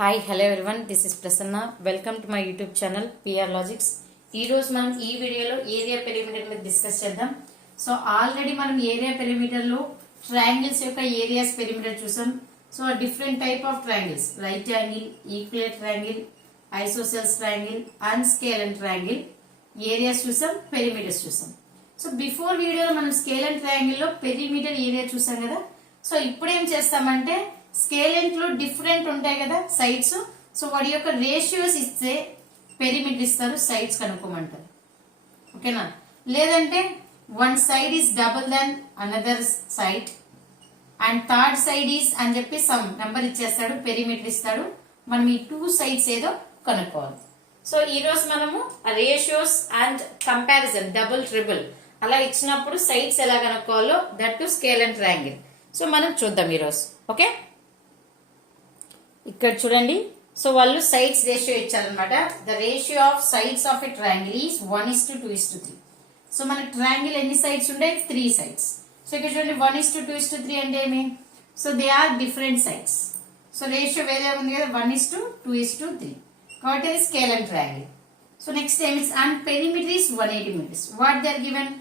Hi hello everyone, this is Prasanna. Welcome to my YouTube channel PR logics. ఈ రోజు మనం ఈ వీడియోలో ఏరియా పెరిమీటర్ మీద డిస్కస్ చేద్దాం. సో ఆల్రెడీ మనం ఏరియా పెరిమీటర్ లో ట్రయాంగిల్స్ యొక్క ఏరియాస్ పెరిమీటర్ చూసాం. So different type of triangles, right angle, equilateral triangle, isosceles triangle and scalene triangle areas చూసాం, పెరిమీటర్స్ చూసాం. సో బిఫోర్ వీడియోలో మనం స్కేల్ అండ్ ట్రయాంగిల్ లో పెరిమీటర్ ఏరియా చూసాం కదా. సో ఇప్పుడు ఏం చేస్తామంటే స్కేల్ లెంత్ లో డిఫరెంట్ ఉంటాయి కదా సైడ్స్. సో వాటి యొక్క రేషియోస్ ఇస్తే పెరిమీటర్ ఇస్తారు, సైడ్స్ కనుక్కోమంటారు. ఓకేనా? లేదంటే one side is double then another side and third side is అని చెప్పి సమ్ నెంబర్ ఇచ్చేస్తాడు, పెరిమీటర్ ఇస్తాడు. మనం ఈ టూ సైడ్స్ ఏదో కనుక్కోవాలి. సో ఈ రోజు మనము ratios and comparison, double triple అలా ఇచ్చినప్పుడు సైడ్స్ ఎలా కనుక్కోవాలో, that to scalene triangle. So మనం చూద్దాం ఈరోజు. ఓకే, ఇక్కడ చూడండి. సో వాళ్ళు సైడ్స్ రేషియో ఇచ్చారనమాట. The ratio of sides of a triangle is 1:2:3. So మన ట్రయాంగిల్ ఎన్ని సైడ్స్ ఉంటాయి? 3 సైడ్స్. సో ఇక్కడ చూడండి 1:2:3 అంటే ఏమి? So they are different sides. So ratio వేరే ఉంది కదా, 1:2:3 కాబట్టి అది scalene triangle. So next ఏమి? And perimeter is 180 meters. What they are given?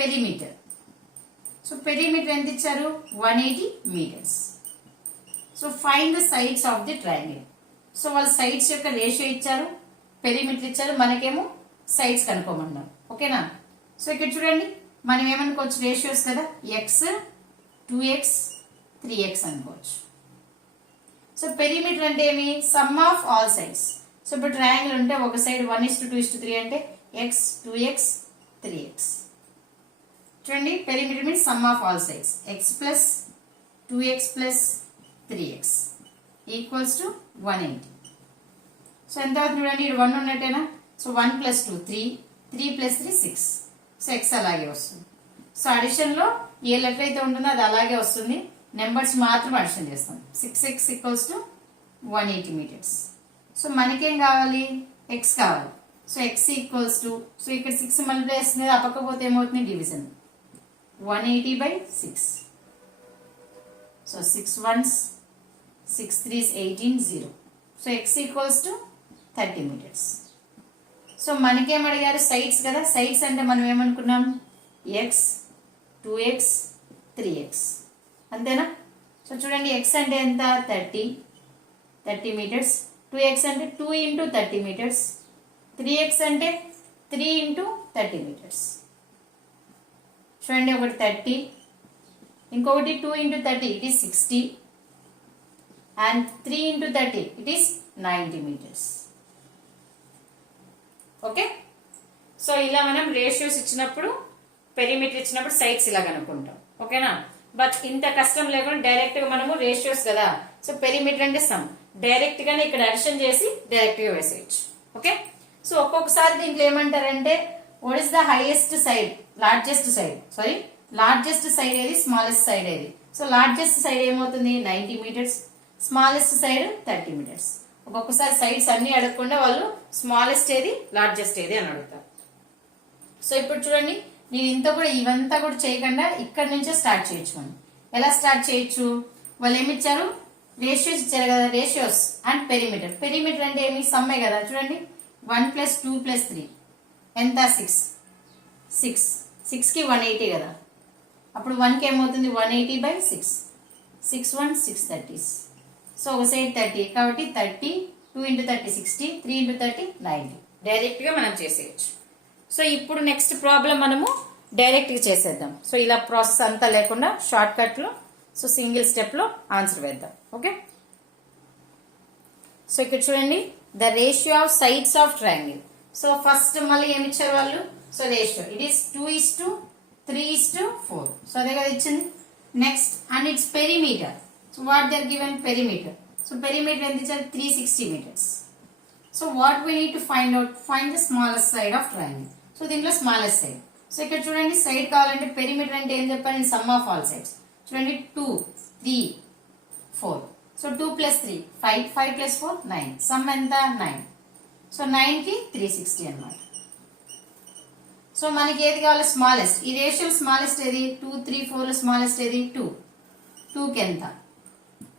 Perimeter. So perimeter ఎంత ఇచ్చారు? 180 meters. So find the sides of the triangle. So వాళ్ళ sides యొక్క రేషియో ఇచ్చారు, పెరిమీటర్ ఇచ్చారు, మనకేమో సైడ్స్ కనుక్కోమన్నారు. ఓకేనా? సో ఇక్కడ చూడండి, మనం ఏమనుకోవచ్చు? రేషియోస్ కదా, x 2x 3x అనుకోవచ్చు. సో పెరిమీటర్ అంటే ఏమి? Some of all sides. So ఇప్పుడు ట్రయాంగిల్ ఉంటే ఒక సైడ్ 1:2:3 అంటే x 2x 3x. చూడండి, perimeter means some of all sides. x plus 2x plus 3x equals to 180. So ఎంత అవుతుంది చూడండి, ఇక్కడ 1 ఉన్నట్టేనా? సో 1 + 2 3, 3 + 3 6. సో x అలాగే వస్తుంది. సో అడిషన్ లో ఏ లెటర్ అయితే ఉంటుందో అది అలాగే వస్తుంది, నెంబర్స్ మాత్రం అడిషన్ చేస్తాం. 6x = 180 meters. సో మనకేం కావాలి? x కావాలి. So x equals to, so ఇక్కడ 6 మల్టిప్లై చేస్తుంది, అప్పకపోతే ఏమవుతుంది? Division. 180/6. So 6 1s 6 3s 18 0. So x equals to 30 meters. So మనకేం అడిగారు? సైడ్స్ కదా. సైడ్స్ అంటే మనం ఏమనుకున్నాం? x 2x 3x అంతేనా? సో చూడండి, x అంటే ఎంత? 30 meters. 2x అంటే 2 × 30 meters. 3x అంటే 3 × 30 meters. చూడండి, ఒకటి 30, ఇంకొకటి 2 × 30 it is 60 and 3 × 30 it is 90 meters. Okay, so ఇలా మనం రేషియోస్ ఇచ్చినప్పుడు, పెరిమీటర్ ఇచ్చినప్పుడు సైడ్స్ ఇలా కనుక్కుంటాం. ఓకేనా? బట్ ఇంత కష్టం లేకుండా డైరెక్ట్ గా మనము రేషియోస్ కదా, సో పెరిమీటర్ అంటే సమ్, డైరెక్ట్ గానే ఇక్కడ అడిషన్ చేసి డైరెక్ట్ గా వేసేయచ్చు. ఓకే, సో ఒక్కొక్కసారి దీంట్లో ఏమంటారంటే what is the highest side, largest side ఏది, స్మాలెస్ట్ సైడ్ ఏది? సో లార్జెస్ట్ సైడ్ ఏమవుతుంది? 90 meters. Smallest side 30 meters. ఒక్కొక్కసారి సైడ్స్ అన్ని అడగకుండా వాళ్ళు స్మాలెస్ట్ ఏది, లార్జెస్ట్ ఏది అని అడుగుతారు. సో ఇప్పుడు చూడండి, నేను ఇవంతా కూడా చేయకుండా ఇక్కడ నుంచే స్టార్ట్ చేయొచ్చు. మనం ఎలా స్టార్ట్ చేయొచ్చు? వాళ్ళు ఏమిచ్చారు? రేషియోస్ ఇచ్చారు కదా, రేషియోస్ అండ్ పెరిమీటర్. పెరిమీటర్ అంటే ఏమి? సమ్మే కదా. చూడండి, 1 + 2 + 3 ఎంత? 6 6కి 180 కదా. అప్పుడు 1కి ఏమవుతుంది? 180/6. 6 1 6 30s. సో ఒక సైడ్ 30 కాబట్టి 30, 2 × 30 60, 3 × 30 90. డైరెక్ట్ గా మనం చేసేయచ్చు. సో ఇప్పుడు నెక్స్ట్ ప్రాబ్లం మనము డైరెక్ట్ గా చేసేద్దాం. సో ఇలా ప్రాసెస్ అంతా లేకుండా షార్ట్ కట్ లో, సో సింగిల్ స్టెప్ లో ఆన్సర్ వేద్దాం. ఓకే, సో ఇక్కడ చూడండి, the ratio of sides of triangle. So first మళ్ళీ ఏమి ఇచ్చారు వాళ్ళు? So ratio it is 2:3:4. So అదే కదా ఇచ్చింది. Next and it's perimeter. So what they are given? Perimeter. So perimeter ఎంత ఇచ్చారు? 360 meters. So what we need to find out? Find the smallest side of triangle. So దీంట్లో smallest side. So ఇక్కడ చూడండి, side కావాలంటే perimeter అంటే ఏం చెప్పాలి? Some of all sides. చూడండి, 2 3 4. సో 2 + 3 5, 5 + 4 9. సమ్ ఎంత? 9. సో 9కి 360 అన్నమాట. సో మనకి ఏది కావాలి? స్మాలెస్ట్. ఈ రేషియో స్మాలెస్ట్ ఏది? 2 3 4 స్మాలెస్ట్ ఏది? 2. 2కి ఎంత?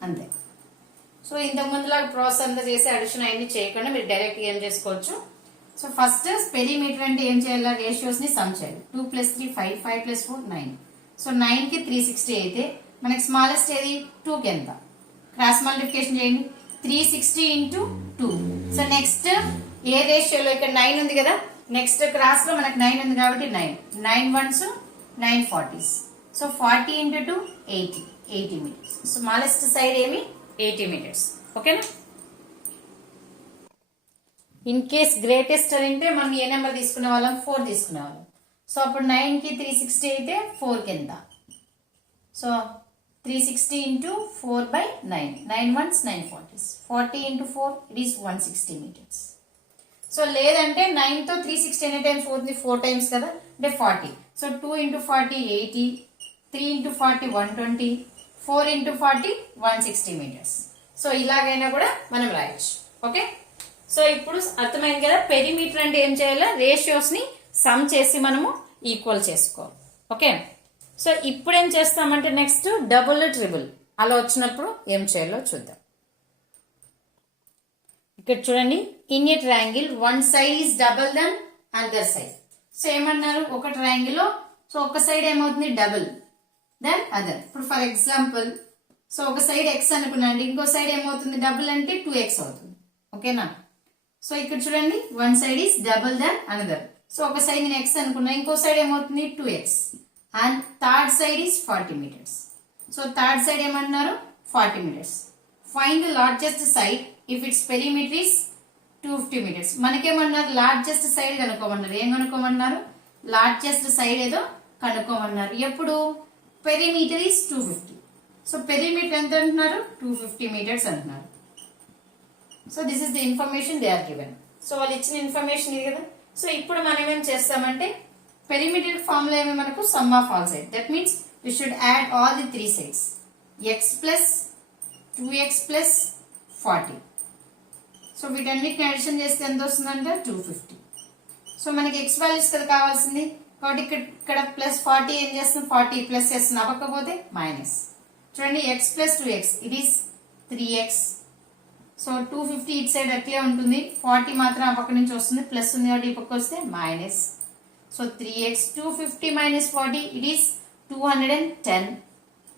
అంతే. సో ఇంతకు ముందులాగా ప్రాసెస్ అంతా చేసి అడిషన్ అన్ని చేయకుండా మీరు డైరెక్ట్ ఏం చేసుకోవచ్చు. సో ఫస్ట్ పెరిమీటర్ అంటే ఏం చేయాలి, రేషియోస్ ని సమ్ చేయాలి. 2 + 3 5, 5 + 4 9. సో 9 కి 360 అయితే మనకి స్మాలెస్ట్ ఏది 2 కి ఎంత, క్రాస్ మల్టిప్లికేషన్ చేయండి. 360 × 2. సో నెక్స్ట్ ఏ రేషియోలో ఇక్కడ 9 ఉంది కదా, నెక్స్ట్ క్రాస్ లో మనకి 9 ఉంది కాబట్టి 9 1s 9 40s. So 40 × 2 80 metres. Smallest side ఏమి 80 మీటర్స్. ఓకేనా. ఇన్ కేస్ గ్రేటెస్ట్ అంటే మనం ఏ నెంబర్ తీసుకునే వాళ్ళం, 4 తీసుకునే వాళ్ళం. సో అప్పుడు 9 కి 360 అయితే 4 కి ఎంత, so 360 × 4/9, 9 1s 9 40s. 40 × 4 it is 160 metres. So లేదంటే 9 తో 360 ఎన్ని టైమ్స్ అవుతుంది, 4 టైమ్స్ కదా, అంటే 40. So 2 × 40 80, 3 × 40 120, 4 × 40 160 metres. సో ఇలాగైనా కూడా మనం రాయొచ్చు. ఓకే. సో ఇప్పుడు అర్థమైంది కదా, పెరిమీటర్ అంటే ఏం చేయాలి, రేషియోస్ ని సమ్ చేసి మనము ఈక్వల్ చేసుకోవాలి. ఓకే. సో ఇప్పుడు ఏం చేస్తామంటే నెక్స్ట్ డబుల్ ట్రిబుల్ అలా వచ్చినప్పుడు ఏం చేయాలో చూద్దాం. ఇక్కడ చూడండి, in a triangle one side is double then another side. So ఏమన్నారు, ఒక ట్రయాంగిల్ లో సో ఒక సైడ్ ఏమవుతుంది డబుల్ దెన్ అదర్. ఇప్పుడు ఫర్ ఎగ్జాంపుల్ సో ఒక సైడ్ ఎక్స్ అనుకున్నాండి, ఇంకో సైడ్ ఏమవుతుంది డబుల్ అంటే 2x అవుతుంది. ఓకేనా. సో ఇక్కడ చూడండి, one side is double then another. So ఒక సైడ్ నేను ఎక్స్ అనుకున్నా, ఇంకో సైడ్ ఏమవుతుంది 2x, and third side is 40 metres. So third side ఏమన్నారు 40 metres. Find the largest side if it's perimeter is 250 metres. మనకేమన్నారు లార్జెస్ట్ సైడ్ కనుక్కోమన్నారు. ఏం కనుక్కోమన్నారు, లార్జెస్ట్ సైడ్ ఏదో కనుక్కోమన్నారు. ఎప్పుడు పెరిమీటర్ ఈస్ 250. సో పెరిమీటర్ ఎంత అంటున్నారు 250 మీటర్స్ అంటున్నారు. So this is the information they are given. So వాళ్ళు ఇచ్చిన ఇన్ఫర్మేషన్ ఇది కదా. సో ఇప్పుడు మనం ఏం చేస్తామంటే పెరిమీటర్ ఫార్ములా ఏమి మనకు sum of all side. That means we should add all the 3 sides. x + 2x + 40. So వీటన్నిటిని అడిషన్ చేస్తే ఎంత వస్తుందంటే 250. సో మనకి x వాల్యూస్ కదా కావాల్సింది, కాబట్టి ఇక్కడ +40 ఏం చేస్తుంది 40 ప్లస్ చేస్తుంది, అవ్వకపోతే మైనస్. చూడండి x + 2x it is 3x. So 250 it side అట్లే ఉంటుంది, 40 మాత్రం ఆ పక్క నుంచి వస్తుంది, ప్లస్ ఉంది కాబట్టి ఈ పక్క వస్తే minus. So 3x 250 - 40 it is 210.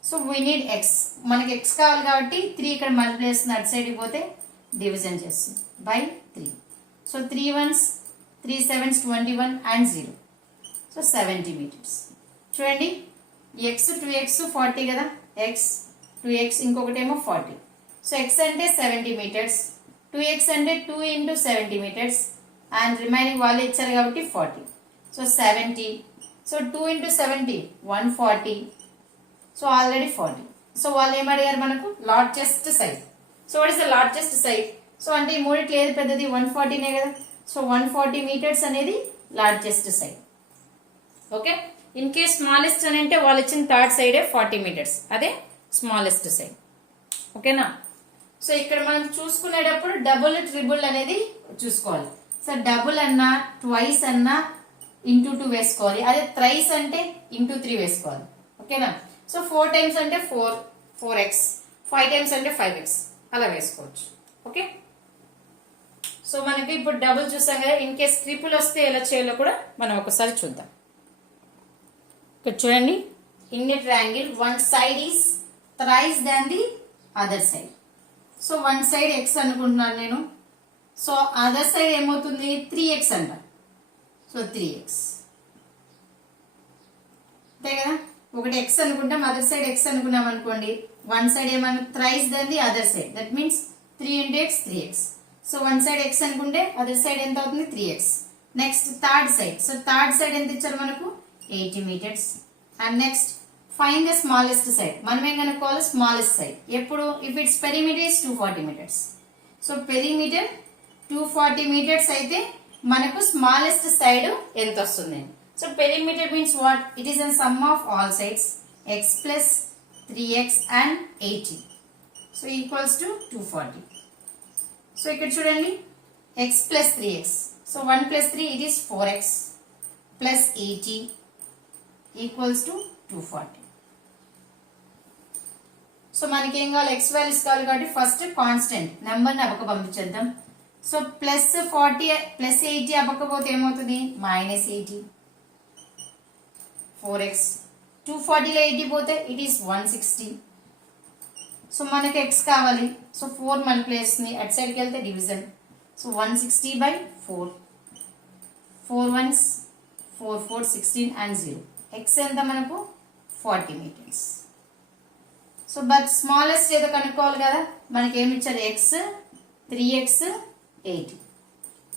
So we need x, మనకి x కావాలి కాబట్టి 3 ఇక్కడ మల్టిప్లై చేస్తుంది, అటు సైడ్కి పోతే డివిజన్ చేస్తుంది by 3. So 3 1s 3 7s 21 and 0. So 70 metres. చూడండి x 2x 40 కదా, x 2x ఇంకొకటేమో 40. సో x అంటే 70 మీటర్స్, 2x అంటే 2 × 70 మీటర్స్, అండ్ రిమైనింగ్ వాళ్ళు ఇచ్చారు కాబట్టి 40. So 70. So 2 × 70 140. So already 40. So వాళ్ళు ఏమడిగారు మనకు largest side. So what is the largest side. So అంటే ఈ మూడిట్లో ఏది పెద్దది 140నే కదా. సో 140 మీటర్స్ అనేది largest side. Okay. In case smallest అని అంటే వాళ్ళు ఇచ్చిన థర్డ్ సైడే 40 మీటర్స్, అదే స్మాలెస్ట్ సైడ్. ఓకేనా. సో ఇక్కడ మనం చూసుకునేటప్పుడు డబుల్ ట్రిబుల్ అనేది చూసుకోవాలి. సో డబుల్ అన్నా ట్వైస్ అన్నా × 2 వేసుకోవాలి, అదే థ్రైస్ అంటే × 3 వేసుకోవాలి. ఓకేనా. సో 4 టైమ్స్ అంటే 4x, 5 టైమ్స్ అంటే 5x అలా వేసుకోవచ్చు. ఓకే. సో మనకి ఇప్పుడు డబుల్ చూసాం కదా, ఇన్ కేస్ ట్రిపుల్ వస్తే ఎలా చేయాలో కూడా మనం ఒకసారి చూద్దాం. ఇక్కడ చూడండి, in a triangle one side is thrice than the other side. So one side x అనుకుంటున్నాను నేను, సో అదర్ సైడ్ ఏమవుతుంది 3x అంట. సో 3x అంతే కదా, ఒకటి x అనుకుంటాం, అదర్ సైడ్ x అనుకున్నాం అనుకోండి, వన్ సైడ్ ఏమన్నా thrice than the other side, that means 3 × x 3x. So one side x అనుకుంటే అదర్ సైడ్ ఎంత అవుతుంది 3x. Next third side. So third side ఎంత ఇచ్చారు మనకు 80 metres. And next find the smallest side. మనం ఏం కనుక్కోవాలి స్మాలెస్ట్ సైడ్. ఎప్పుడు if it's perimeter is 240 metres. So perimeter 240 metres అయితే మనకు స్మాలెస్ట్ సైడ్ ఎంత వస్తుంది. So perimeter means what, it is an some of all sides x + 3x and 80. So equals to 240. So ఇక్కడ చూడండి x + 3x. So 1 + 3 it is 4x + 80 equals to 240. So మనకి ఏం కావాలి, X values కావాలి కాబట్టి first constant నెంబర్ని అబక పంపించేద్దాం. So +40 +80 అబకపోతే ఏమవుతుంది, -80. 4x 240లో 80 పోతే ఇట్ ఈస్ 160. సో మనకి ఎక్స్ కావాలి. సో 4 మల్టిప్లై చేస్తుంది, అటు సైడ్కి వెళ్తే division. So 160/4. 4 1s 4 4 16 and 0. X ఎంత మనకు 40 మీటర్స్. సో బట్ స్మాలెస్ట్ ఏదో కనుక్కోవాలి కదా, మనకి ఏమి ఇచ్చారు, ఎక్స్ 3x 80.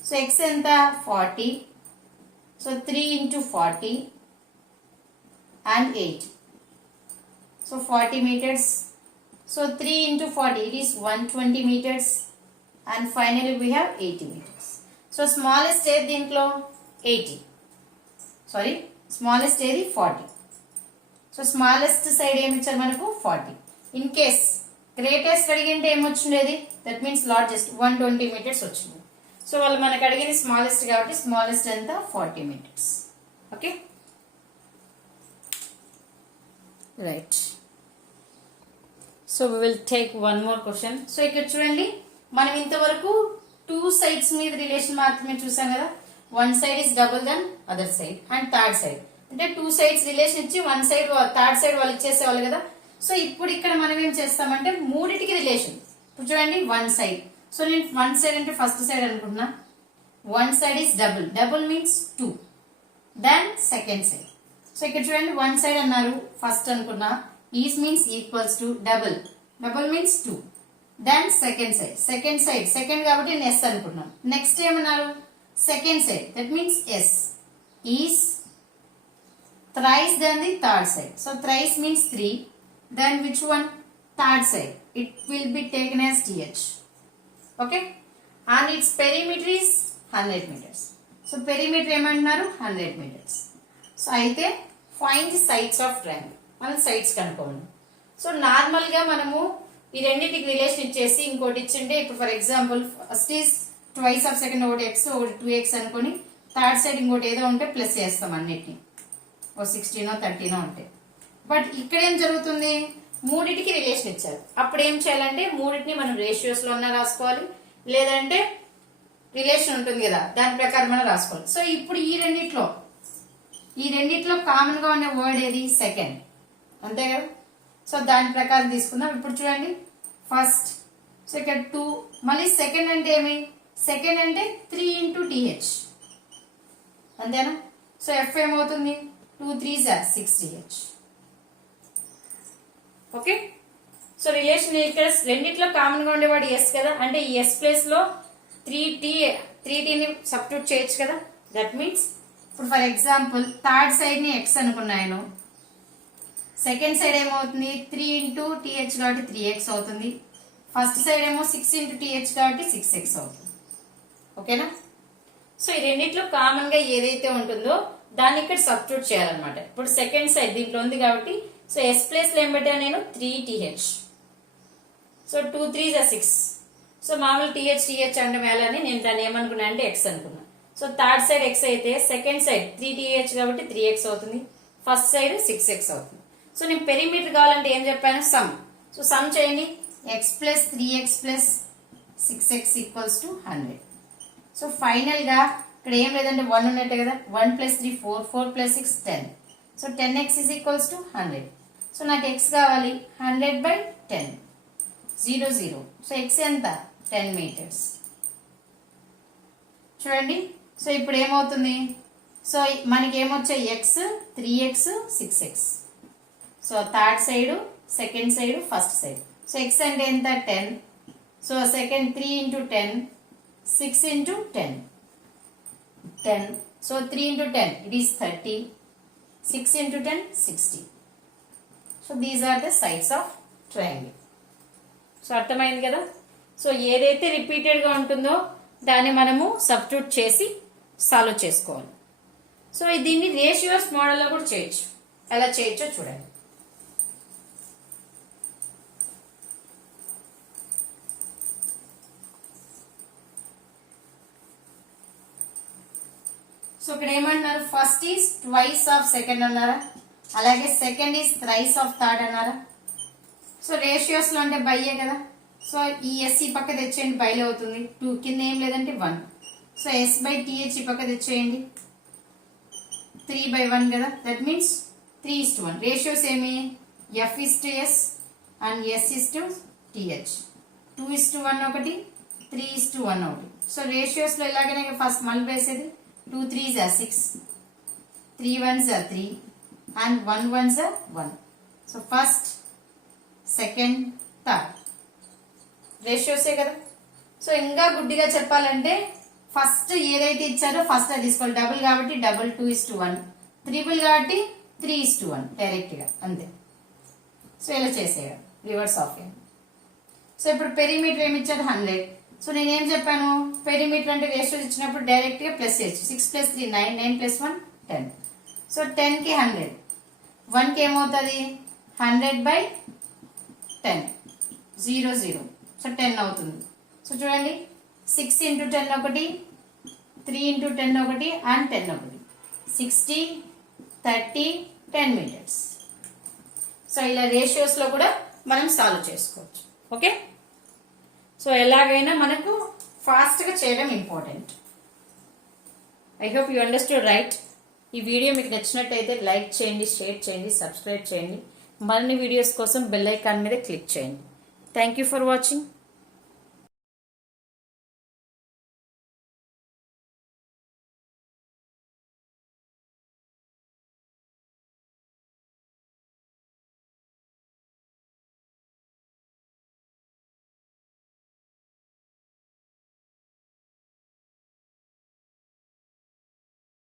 సో ఎక్స్ ఎంత 40. So 3 × 40 and 80. So 40 meters. So 3 × 40 it is 120 meters. And finally we have 80 meters. So smallest ఏది దీంట్లో 80. Sorry, smallest ఏది 40. సో స్మాలెస్ట్ సైడ్ ఏమి ఇచ్చారు మనకు 40. ఇన్ కేస్ గ్రేటెస్ట్ అడిగింటే ఏమొచ్చిండేది, దట్ మీన్స్ లార్జెస్ట్ 120 మీటర్స్ వచ్చింది. సో వాళ్ళు మనకు అడిగింది స్మాలెస్ట్ కాబట్టి స్మాలెస్ట్ ఎంత 40 metres. Okay right. So we will take one more question. So ఇక్కడ చూడండి, మనం ఇంతవరకు 2 sides మీద రిలేషన్ మాత్రమే చూసాం కదా. One side is double then other side and third side, అంటే 2 sides రిలేషన్ ఇచ్చి వన్ సైడ్ థర్డ్ సైడ్ వాళ్ళు ఇచ్చేసేవాళ్ళు కదా. సో ఇప్పుడు ఇక్కడ మనం ఏం చేస్తామంటే మూడిటికి రిలేషన్. ఇప్పుడు చూడండి వన్ సైడ్. సో నేను వన్ సైడ్ అంటే ఫస్ట్ సైడ్ అనుకుంటున్నా. One side is double, double means 2. Then second side. So ఇక్కడ చూడండి వన్ సైడ్ అన్నారు, ఫస్ట్ అనుకున్నా. Is means equals to double, double means 2. Then second side, second side second కాబట్టి నేను S అనుకున్నాను. Next ఏమన్నారు, second side, that means S. Is thrice then the third side. So thrice means 3. Then which one? Third side. It will be taken as th. Okay. And its perimeter is 100 meters. So perimeter ఏమంటున్నారు 100 meters. So అయితే find the sides of triangle. మనం sides కనుక్కోండి. So normal గా మనము ఈ రెండింటికి relation ఇచ్చేసి ఇంకోటి ఇచ్చింటే, ఇప్పుడు for example first is twice of second, ఒకటి ఎక్స్ ఒకటి 2x అనుకొని థర్డ్ సైడ్ ఇంకోటి ఏదో ఉంటే ప్లస్ చేస్తాం అన్నిటిని, ఓ 16 13 ఉంటాయి. బట్ ఇక్కడ ఏం జరుగుతుంది, మూడిటికి రిలేషన్ ఇచ్చారు. అప్పుడు ఏం చేయాలంటే మూడింటిని మనం రేషియోస్ లో అన్నా రాసుకోవాలి, లేదంటే రిలేషన్ ఉంటుంది కదా దాని ప్రకారం మనం రాసుకోవాలి. సో ఇప్పుడు ఈ రెండిట్లో కామన్ గా ఉండే వర్డ్ ఏది, సెకండ్, అంతే కదా. సో దాని ప్రకారం తీసుకుందాం. ఇప్పుడు చూడండి ఫస్ట్, సో ఇక్కడ 2, మళ్ళీ సెకండ్ అంటే ఏమి, సెకండ్ అంటే 3 × th, అంతేనా. సో ఎఫ్ ఏమవుతుంది, 2 3s are 6th. Okay. So relation ఇక్కడ రెండిట్లో కామన్ గా ఉండేవాడు ఎస్ కదా, అంటే ఈ ఎస్ ప్లేస్ లో 3t ని సబ్స్టిట్యూట్ చేయొచ్చు కదా. దట్ మీన్స్ ఇప్పుడు ఫర్ ఎగ్జాంపుల్ థర్డ్ సైడ్ ని ఎక్స్ అనుకున్నాను, సెకండ్ సైడ్ ఏమవుతుంది 3 × th కాబట్టి 3x అవుతుంది. ఫస్ట్ సైడ్ ఏమో 6 × th కాబట్టి 6x అవుతుంది. ఓకేనా. సో ఈ రెండిట్లో కామన్ గా ఏదైతే ఉంటుందో దాన్ని ఇక్కడ సబ్స్టిట్యూట్ చేయాలన్నమాట. ఇప్పుడు సెకండ్ సైడ్ దీంట్లో ఉంది కాబట్టి, సో ఎస్ ప్లేస్ లో ఏం పెట్టా నేను 3th. So 2 3s are 6. So మామూలు th అంటే మేళని నేను దాన్ని ఏమనుకున్నా అంటే ఎక్స్ అనుకున్నా. సో థర్డ్ సైడ్ ఎక్స్ అయితే సెకండ్ సైడ్ 3th కాబట్టి 3x అవుతుంది, ఫస్ట్ సైడ్ 6x అవుతుంది. సో నేను పెరిమీటర్ కావాలంటే ఏం చెప్పాను, సమ్. సో సమ్ చేయండి, x + 3x + 6x = 100. So final గా ఇక్కడ ఏం లేదంటే 1 ఉన్నట్టే కదా, 1 + 3 4, 4 + 6 10. So 10x = 100. సో నాకు x కావాలి 100/10, 0 0. సో x ఎంత 10 మీటర్స్. చూడండి. సో ఇప్పుడు ఏమవుతుంది, సో మనకి ఏమొచ్చాయి x 3x 6x. So third side, second side, first side. So x అంటే ఎంత 10. So second 3 × 10, 6 × 10, 10. So 3 × 10 it is 30, 6 × 10 60. So these are the sides of triangle. So అర్థమైంది కదా. సో ఏదైతే రిపీటెడ్ గా ఉంటుందో దాన్ని మనము సబ్స్టిట్యూట్ చేసి సాల్వ్ చేసుకోవాలి. సో దీన్ని రేషియోస్ మోడల్లో కూడా చేయొచ్చు. ఎలా చేయొచ్చో చూడండి. సో ఇక్కడ ఏమంటున్నారు, first is twice of second అన్నారా, అలాగే second is thrice of third అన్నారా. సో రేషియోస్ లో అంటే బైయే కదా, సో ఈ ఎస్ ఈ పక్క తెచ్చేయండి, బైలో అవుతుంది. 2 కింద ఏం లేదంటే 1. సో ఎస్ బై టీహెచ్ ఈ పక్క తెచ్చేయండి, 3/1 కదా, దట్ మీన్స్ 3:1. రేషియోస్ ఏమి, F is to S and S is to TH. 2:1 ఒకటి, 3:1 ఒకటి. సో రేషియోస్ లో ఇలాగనే ఫస్ట్ మళ్ళీ వేసేది. 2 3s are 6, 3 1s are 3 and 1 1s are 1. So first, second, third రేషియోసే కదా. సో ఇంకా గుడ్డిగా చెప్పాలంటే ఫస్ట్ ఏదైతే ఇచ్చారో ఫస్ట్ అది తీసుకోవాలి. డబుల్ కాబట్టి డబుల్ 2:1, త్రిబుల్ కాబట్టి 3:1 డైరెక్ట్ గా అంతే. సో ఇలా చేసేయాలి రివర్స్ ఆఫ్. సో ఇప్పుడు పెరిమీటర్ ఏమి ఇచ్చారు 100. సో నేనేం చెప్పాను, పెరిమీటర్ అంటే రేషియోస్ ఇచ్చినప్పుడు డైరెక్ట్ గా ప్లస్ చేయొచ్చు. 6 + 3 9, 9 + 1 10. సో 10 కి 100, 1 కి ఏమవుతుంది 100/10, 0 0. సో 10 అవుతుంది. సో చూడండి 6 × 10 ఒకటి, 3 × 10 ఒకటి అండ్ 10 ఒకటి, 60 30 10 మీటర్స్. సో ఇలా రేషియోస్ లో కూడా మనం సాల్వ్ చేసుకోవచ్చు. ఓకే, సో ఎలాగైనా మనకు ఫాస్ట్ గా చేయడం important. I hope you understood right. ఈ వీడియో మీకు నచ్చినట్టయితే లైక్ చేయండి, షేర్ చేయండి, సబ్స్క్రైబ్ చేయండి. మరిన్ని వీడియోస్ కోసం బెల్ ఐకాన్ మీద క్లిక్ చేయండి. Thank you for watching.